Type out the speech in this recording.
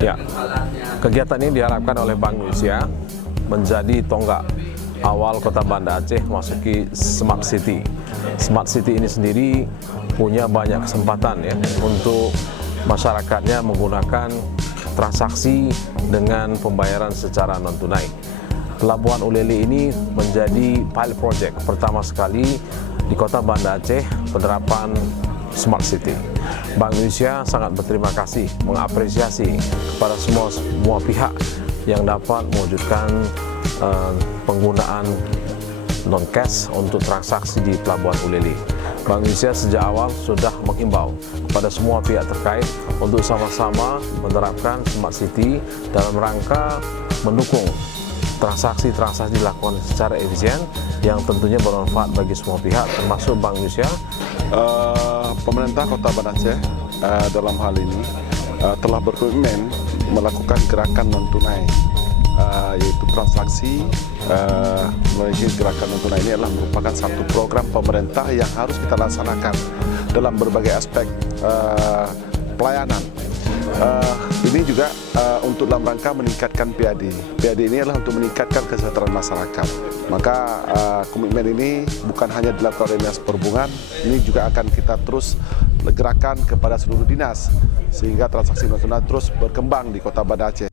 Ya, kegiatan ini diharapkan oleh Bank Indonesia menjadi tonggak awal Kota Banda Aceh memasuki Smart City. Smart City ini sendiri punya banyak kesempatan ya untuk masyarakatnya menggunakan transaksi dengan pembayaran secara non tunai. Pelabuhan Ulele ini menjadi pilot project pertama sekali di Kota Banda Aceh penerapan Smart City. Bank Indonesia sangat berterima kasih, mengapresiasi kepada semua pihak yang dapat mewujudkan penggunaan non-cash untuk transaksi di Pelabuhan Ulele. Bank Indonesia sejak awal sudah mengimbau kepada semua pihak terkait untuk sama-sama menerapkan Smart City dalam rangka mendukung transaksi-transaksi dilakukan secara efisien yang tentunya bermanfaat bagi semua pihak termasuk Bank Indonesia. Pemerintah Kota Banda Aceh dalam hal ini telah berkomitmen melakukan gerakan non-tunai, yaitu transaksi melalui gerakan non-tunai ini adalah merupakan satu program pemerintah yang harus kita laksanakan dalam berbagai aspek pelayanan. Ini juga untuk dalam rangka meningkatkan PAD. PAD ini adalah untuk meningkatkan kesejahteraan masyarakat. Maka komitmen ini bukan hanya dilakukan oleh Dinas Perhubungan, ini juga akan kita terus gerakan kepada seluruh dinas sehingga transaksi non tunai terus berkembang di Kota Banda Aceh.